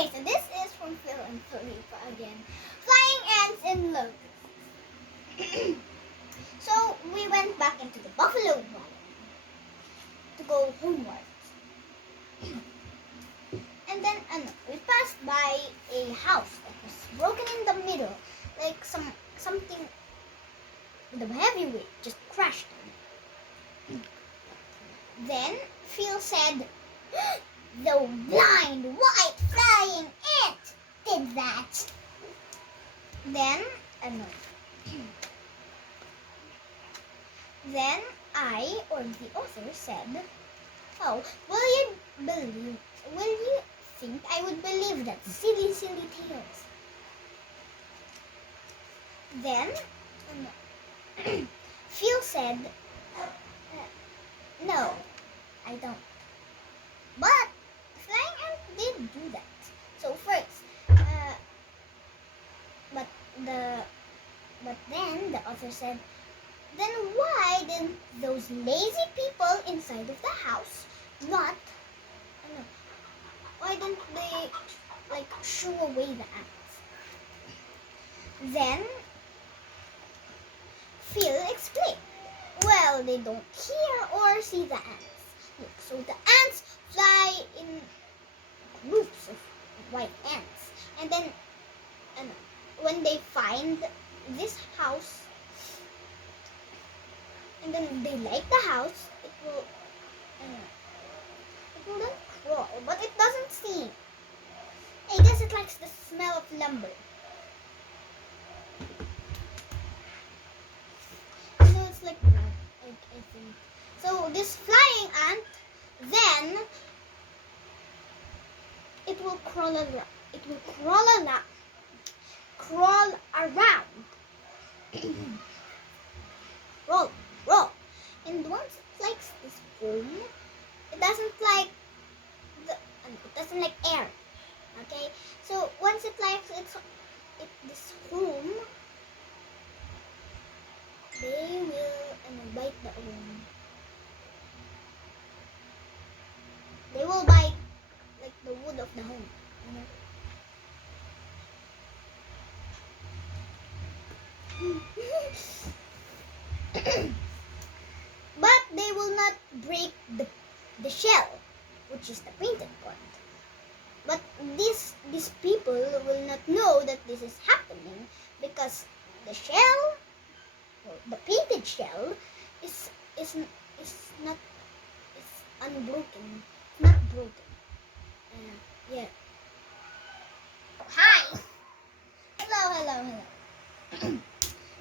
Okay, so this is from Phil and Felipa again. Flying ants in locusts. So we went back into the buffalo valley to go homeward. And then we passed by a house that was broken in the middle, like something with a heavy weight just crashed in. Then Phil said, "The blind white flying ant did that." Then then I, or the author, said, "Oh, will you think I would believe that silly tales?" Then Phil said, "No, I don't. But flying ant did do that. So first, but then the author said, then why didn't those lazy people inside of the house not, why didn't they shoo away the ants?" Then Phil explained, "Well, they don't hear or see the ants. Look, so the ants fly in groups of white ants, and then when they find this house, and then they like the house, it will then crawl, but it doesn't sing. I guess it likes the smell of lumber." So it's like that, I think. So this flying ant, then it will crawl around. It will crawl around. roll. And once it likes this home, it doesn't like air. Okay, so once it likes this home, they will bite the home. They will bite the wood of the home. But they will not break the shell, which is the painted part. But these people will not know that this is happening because the shell, or the painted shell, is unbroken, not broken. Yeah. Hi. Hello.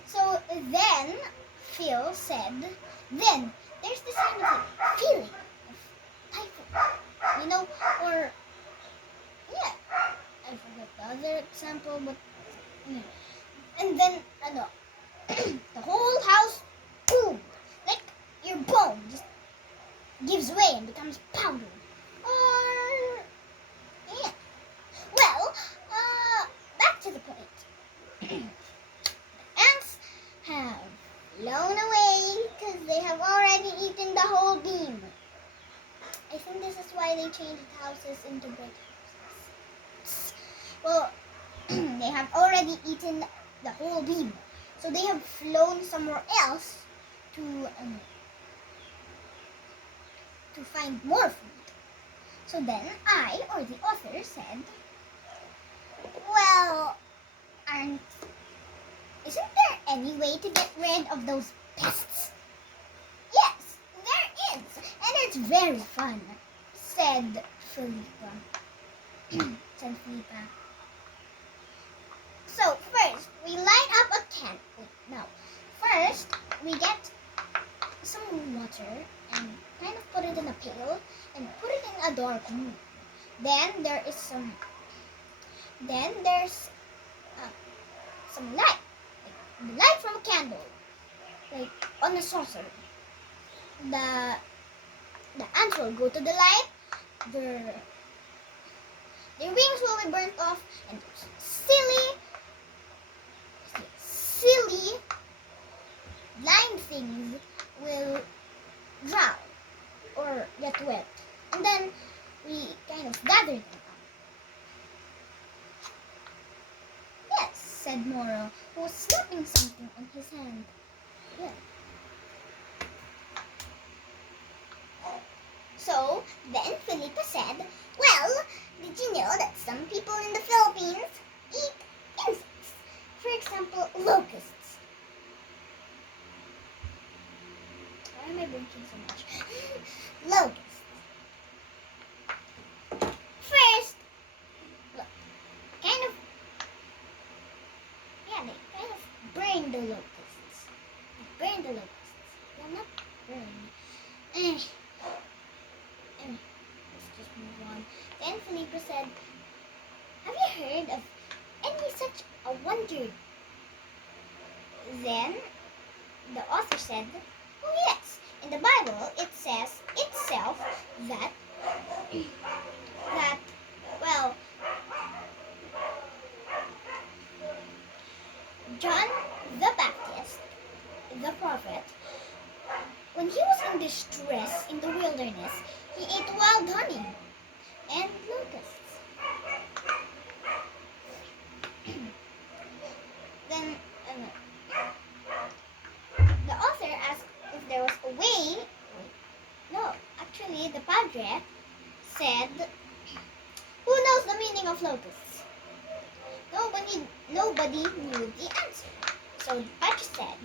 So then Phil said, then there's this kind of feeling of typhoon, or yeah, I forgot the other example, but yeah. And then the whole house, boom, like your bone just gives way and becomes powder. Or yeah. Well, back to the point. Ants have flown away because they have already eaten the whole beam. I think this is why they changed houses into brick houses. Well, they have already eaten the whole beam, so they have flown somewhere else to find more food. So then I, or the author, said, well, isn't there any way to get rid of those pests? Yes, there is, and it's very fun, said Felipa. So first, we light up a candle. Now, first, we get some water and kind of put it in a pail and put it in a dark room. Then there's some light, the light from a candle, like on a saucer. The ants will go to the light. Their wings will be burnt off, and silly blind things will drown or get wet, and then we kind of gather them up. said Nora, who was slapping something on his hand. Yeah. So then Felipe said, well, did you know that some people in the Philippines eat insects? For example, locusts. Why am I blinking so much? Locusts. First, look, kind of, yeah, they kind of burn the locusts. Burn the locusts. They're not burned. Let's just move on. Then Felipe said, have you heard of any such a wonder? Then the author said, oh yes, in the Bible it says itself that, well, John the Baptist, the prophet, when he was in distress in the wilderness, he ate wild honey and locusts. Then the author asked if there was a way. No, actually, the padre said, who knows the meaning of locusts? Nobody knew the answer. So the padre said,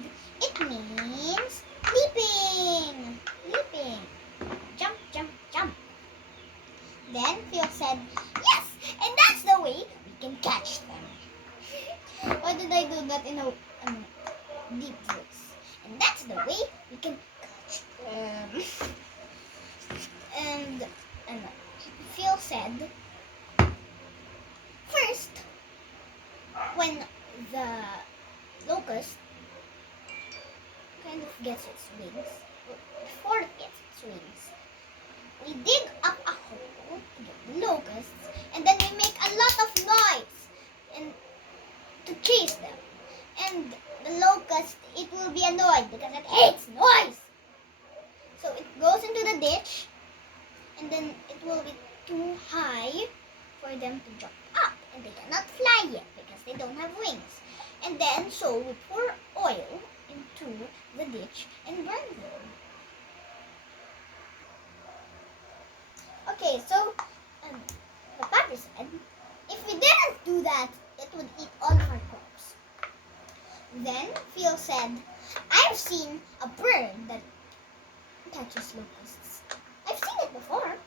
it means leaping. Leaping. Jump, jump, jump. Then Phil said, yes, and that's the way we can catch them. Why did I do that in a deep voice? And that's the way we can catch them. And Phil said, first, when the locust kind of gets its wings, before it gets its wings, we dig up a hole to get the locusts, and then we make a lot of noise and to chase them. And the locust, it will be annoyed because it hates noise. So it goes into the ditch, and then it will be too high for them to jump up, and they cannot fly yet because they don't have wings. And then so we pour oil into the ditch and burn them. Okay, so the padre said, if we didn't do that, it would eat all of our crops. Then Phil said, I've seen a bird that catches locusts. I've seen it before,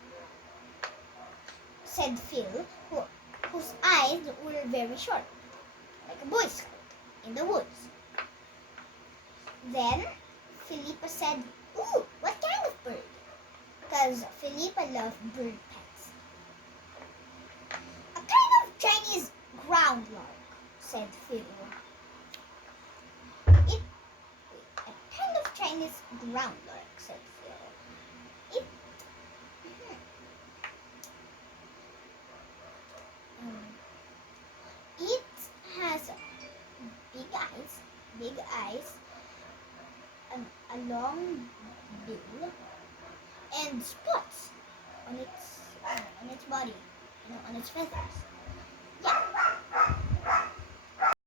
said Phil, whose eyes were very short, like a Boy Scout in the woods. Then Felipe said, ooh, what kind of bird? Because Felipe loved bird pets. A kind of Chinese ground lark, said Phil. A kind of Chinese ground lark, said Phil. It has big eyes, a long bill, and spots on its body, on its feathers.